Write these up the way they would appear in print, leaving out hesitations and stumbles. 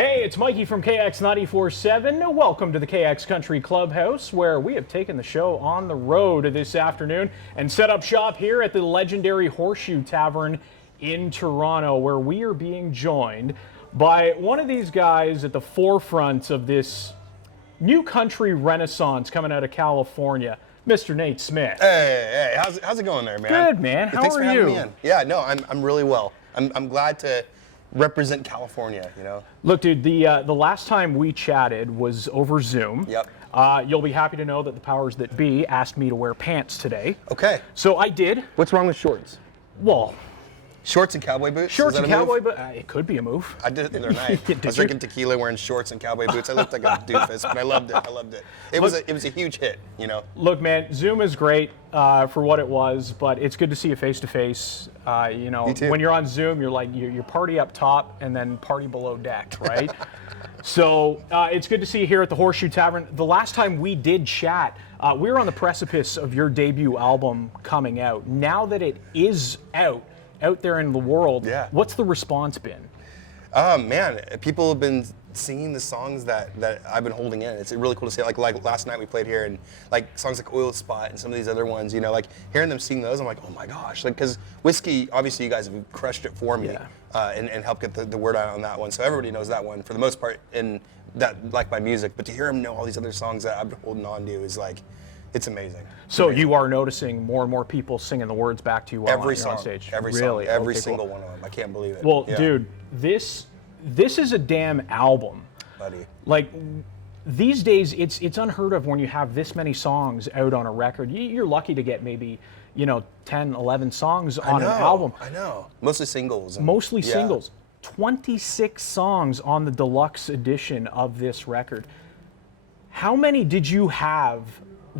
Hey, it's Mikey from KX 94.7. Welcome to the KX Country Clubhouse, where we have taken the show on the road this afternoon and set up shop here at the legendary Horseshoe Tavern in Toronto, where we are being joined by one of these guys at the forefront of this new country renaissance coming out of California, Mr. Nate Smith. Hey, how's it going there, man? Good, man. How Thanks are for having you? me in. Yeah, no, I'm really well. I'm glad to represent California, you know? Look, dude, the last time we chatted was over Zoom. Yep. You'll be happy to know that the powers that be asked me to wear pants today. Okay. So I did. What's wrong with shorts? Well, Shorts and cowboy boots? shorts Is that and a move? cowboy boots, it could be a move. I did it the other night. Did I was you? drinking tequila, wearing shorts and cowboy boots. I looked like a doofus, but I loved it. It was a huge hit, you know? Look, man, Zoom is great for what it was, but it's good to see you face to face. You know, You too. when you're on Zoom, you're like you're party up top and then party below deck, right? So it's good to see you here at the Horseshoe Tavern. The last time we did chat, we were on the precipice of your debut album coming out. Now that it is out there in the world, Yeah. what's the response been? Man, people have been singing the songs that I've been holding in. It's really cool to see. Like last night we played here, and like songs like Oil Spot and some of these other ones, you know, like hearing them sing those, I'm like, oh my gosh. Like, because Whiskey, obviously you guys have crushed it for me, Yeah. and helped get the word out on that one. So everybody knows that one for the most part, in that like my music. But to hear them know all these other songs that I've been holding on to is like, it's amazing. So you are noticing more and more people singing the words back to you while Every you're song, on stage. every Really? song, every Okay, single cool. one of them. I can't believe it. Well, Yeah. dude, this is a damn album. buddy. Like these days, it's unheard of when you have this many songs out on a record. You're lucky to get maybe 10, 11 songs on an album. I know. Mostly singles. Mostly yeah. singles. 26 songs on the deluxe edition of this record. How many did you have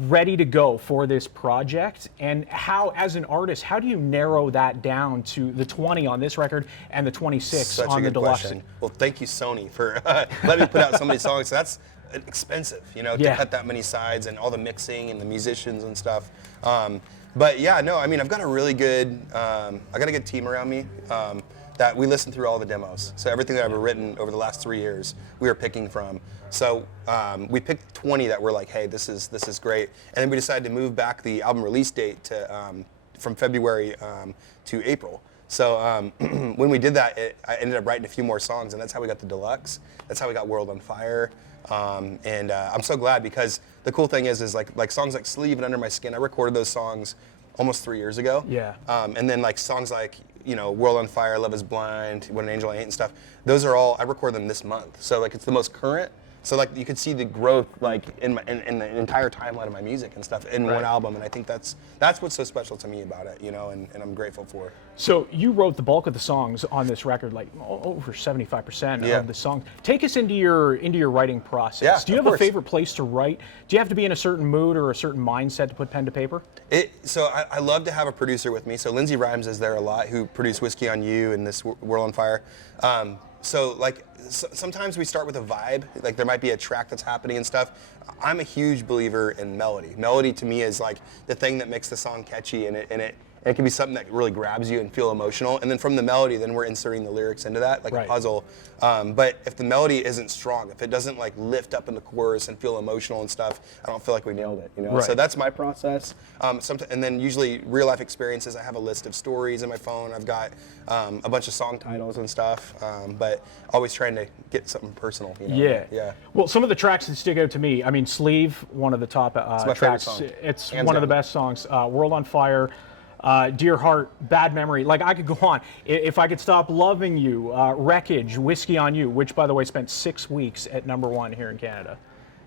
ready to go for this project, and how, as an artist, how do you narrow that down to the 20 on this record and the 26 Such on a the good deluxe? question. Well, thank you, Sony, for letting me put out so many songs. That's expensive, you know, Yeah. to cut that many sides and all the mixing and the musicians and stuff. But yeah, no, I mean, I've got a really good, I got a good team around me. That we listen through all the demos. So everything that I've written over the last 3 years, we were picking from. So we picked 20 that were like, hey, this is great. And then we decided to move back the album release date to from February to April. So when we did that, I ended up writing a few more songs, and that's how we got the deluxe. That's how we got World on Fire. And I'm so glad, because the cool thing is like songs like Sleeve and Under My Skin, I recorded those songs almost 3 years ago. Yeah. And then like songs like, World on Fire, Love is Blind, When an Angel I Ain't and stuff, those are all, I record them this month. So like it's the most current. So like you could see the growth like in the entire timeline of my music and stuff in one album, and I think that's what's so special to me about it, and I'm grateful for it. So you wrote the bulk of the songs on this record, like over 75% of the songs. Take us into your writing process. Yeah, Do you of have a course. favorite place to write? Do you have to be in a certain mood or a certain mindset to put pen to paper? So I love to have a producer with me. So Lindsay Rhymes is there a lot, who produced Whiskey on You and this World on Fire. So like sometimes we start with a vibe, like there might be a track that's happening and stuff. I'm a huge believer in melody. Melody to me is like the thing that makes the song catchy, and it can be something that really grabs you and feel emotional. And then from the melody, then we're inserting the lyrics into that, like a puzzle. But if the melody isn't strong, if it doesn't like lift up in the chorus and feel emotional and stuff, I don't feel like we nailed it, Right. So that's my process. And then usually real life experiences, I have a list of stories in my phone. I've got a bunch of song titles and stuff, but always trying to get something personal. Yeah. Well, some of the tracks that stick out to me, I mean, Sleeve, one of the top my favorite tracks. song. It's Hands one of the down. best songs. World on Fire, Dear Heart, Bad Memory. Like, I could go on. If I Could Stop Loving You, Wreckage, Whiskey on You, which, by the way, spent 6 weeks at #1 here in Canada.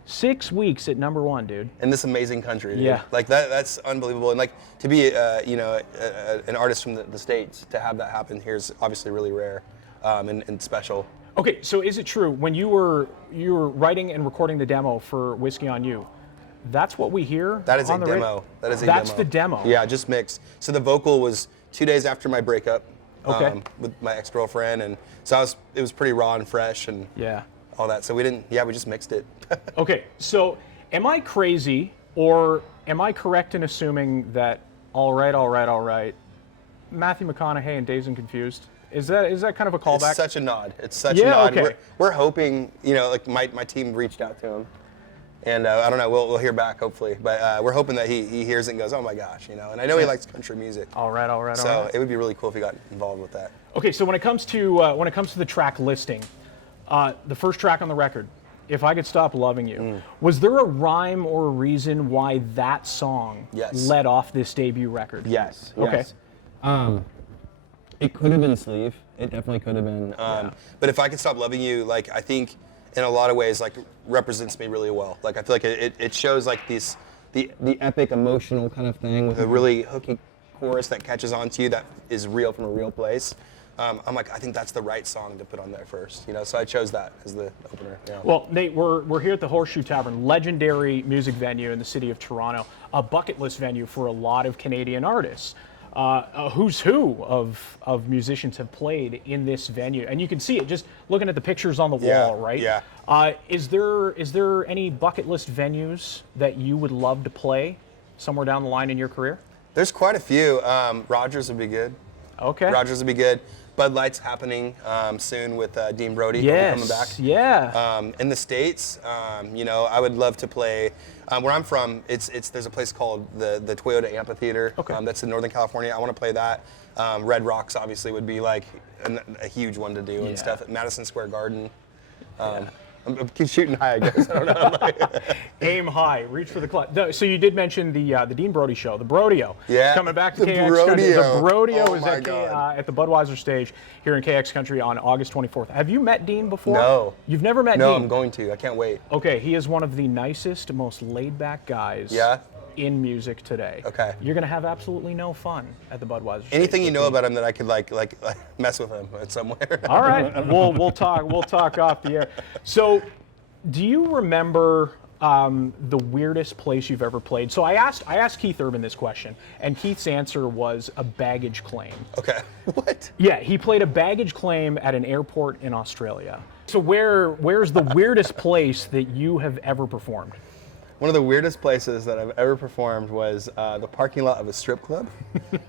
6 weeks at #1, dude. In this amazing country, dude. Yeah. Like that's unbelievable. And like to be, an artist from the States, to have that happen here is obviously really rare, and special. Okay, so is it true when you were writing and recording the demo for Whiskey on You? That's what we hear. That is on a the demo. That is a That's demo. the demo. Yeah, just mixed. So the vocal was 2 days after my breakup, Okay. with my ex-girlfriend, and so it was pretty raw and fresh and Yeah. all that. So we just mixed it. Okay, so am I crazy, or am I correct in assuming that All Right, Matthew McConaughey in Dazed and Confused Is that kind of a callback? It's such a nod. It's such a nod. Okay. We're hoping, like my team reached out to him, and I don't know. We'll hear back hopefully, but we're hoping that he hears it and goes, oh my gosh, and I know he likes country music. All right. So it would be really cool if he got involved with that. Okay, so when it comes to the track listing, the first track on the record, If I Could Stop Loving You, was there a rhyme or a reason why that song led off this debut record? Yes. Okay. It could have been Sleeve. It definitely could have been. But If I Could Stop Loving You, like I think in a lot of ways like represents me really well. Like I feel like it shows like the epic emotional kind of thing with a really hooky chorus that catches on to you that is real from a real place. I'm like, I think that's the right song to put on there first, So I chose that as the opener. Yeah. Well, Nate, we're here at the Horseshoe Tavern, legendary music venue in the city of Toronto, a bucket list venue for a lot of Canadian artists. A who's who of musicians have played in this venue, and you can see it just looking at the pictures on the wall, right? Yeah. Is there any bucket list venues that you would love to play somewhere down the line in your career? There's quite a few. Rogers would be good. Okay. Rogers would be good. Bud Light's happening soon with Dean Brody coming back. Yeah. In the States, I would love to play. Where I'm from, there's a place called the Toyota Amphitheater. Okay. That's in Northern California. I want to play that. Red Rocks obviously would be like a huge one to do and stuff at Madison Square Garden. I'm keep shooting high, I guess. I don't know. Aim high, reach for the cloud. So you did mention the Dean Brody show, the Brodeo. Yeah. Coming back to The KX Country. The Brodeo. Brodeo Oh is my God. at the Budweiser stage here in KX Country on August 24th. Have you met Dean before? No. You've never met Dean? No, I'm going to. I can't wait. Okay, he is one of the nicest, most laid-back guys in music today. Okay. You're going to have absolutely no fun at the Budweiser stage. Anything you know about him that I could like mess with him somewhere. All right, we'll talk off the air. So, do you remember the weirdest place you've ever played? So I asked Keith Urban this question, and Keith's answer was a baggage claim. Okay. What? Yeah, he played a baggage claim at an airport in Australia. So where's the weirdest place that you have ever performed? One of the weirdest places that I've ever performed was the parking lot of a strip club.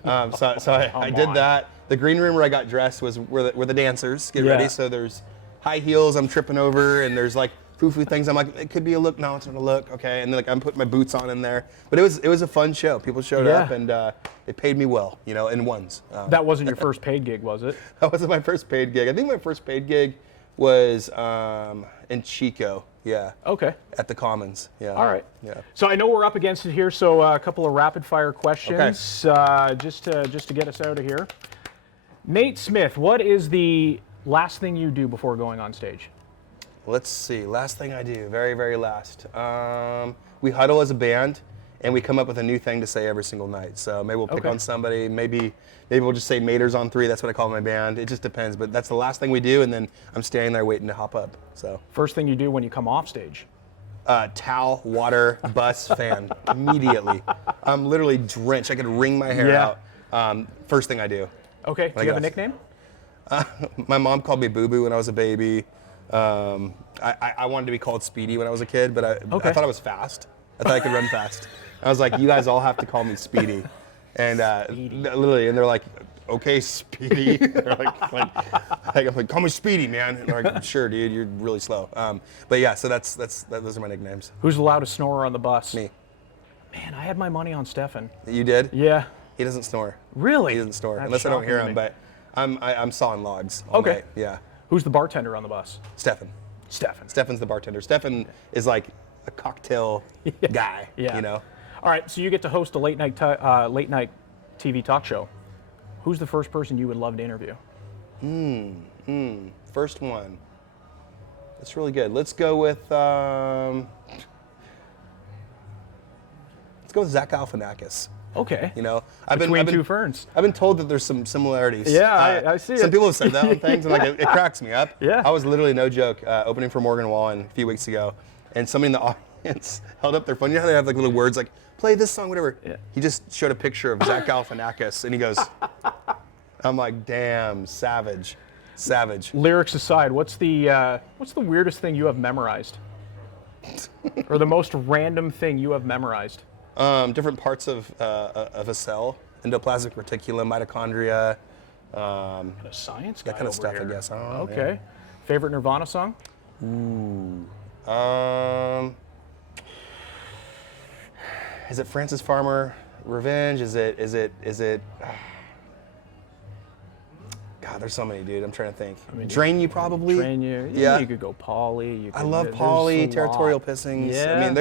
I did that. The green room where I got dressed was where the dancers get ready. So there's high heels I'm tripping over, and there's like foo-foo things. I'm like, it could be a look. No, it's not a look. Okay, and then like I'm putting my boots on in there. But it was a fun show. People showed up, and they paid me well, in ones. That wasn't your first paid gig, was it? That wasn't my first paid gig. I think my first paid gig was in Chico. Yeah. Okay. At the Commons. Yeah. All right. Yeah. So I know we're up against it here. So a couple of rapid fire questions, just to get us out of here. Nate Smith, what is the last thing you do before going on stage? Let's see. Last thing I do, very, very last. We huddle as a band, and we come up with a new thing to say every single night. So maybe we'll pick on somebody. Maybe we'll just say Maters on 3. That's what I call my band. It just depends. But that's the last thing we do, and then I'm standing there waiting to hop up. So first thing you do when you come off stage? Towel, water, bus, fan, immediately. I'm literally drenched. I could wring my hair out. First thing I do. Okay. Do you have a nickname? My mom called me Boo Boo when I was a baby. I wanted to be called Speedy when I was a kid, but I thought I was fast. I thought I could run fast. I was like, you guys all have to call me Speedy. And literally, and they're like, okay, Speedy. They're I'm like, call me Speedy, man. And they're like, sure, dude, you're really slow. But yeah, so those are my nicknames. Who's the loudest snorer on the bus? Me. Man, I had my money on Stefan. You did? Yeah. He doesn't snore. Really? He doesn't snore, That's unless I don't hear shocking him. to me. But I'm sawing logs all night. Yeah. Who's the bartender on the bus? Stefan. Stefan's the bartender. Stefan is like a cocktail guy. Yeah. All right, so you get to host a late night TV talk show. Who's the first person you would love to interview? First one. That's really good. Let's go with Zach Galifianakis. Okay. Between two ferns. I've been told that there's some similarities. Yeah, I see Some it. people have said that on things, and it cracks me up. Yeah. I was literally, no joke, opening for Morgan Wallen a few weeks ago, and somebody in the audience held up their phone. You know how they have like little words like, play this song, whatever. Yeah. He just showed a picture of Zach Galifianakis, and he goes, I'm like, damn, savage. Lyrics aside, what's the weirdest thing you have memorized? Or the most random thing you have memorized? Different parts of a cell, endoplasmic reticulum, mitochondria, Um, A science guy that kind of over stuff, here. I guess. I don't know. Okay. Favorite Nirvana song? Is it Francis Farmer, Revenge? Is it? God, there's so many, dude. I'm trying to think. Drain You, probably. Drain You. Yeah. You could go Polly. You could, I love there's Polly, a Territorial lot. Pissings. Yeah. I mean,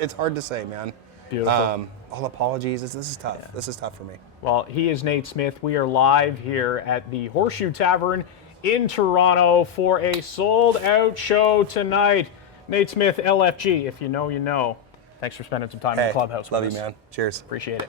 it's hard to say, man. Beautiful. All apologies. This is tough. This is tough for me. Well, he is Nate Smith. We are live here at the Horseshoe Tavern in Toronto for a sold-out show tonight. Nate Smith, LFG. If you know, you know. Thanks for spending some time in the clubhouse with Love us. you, man. Cheers. Appreciate it.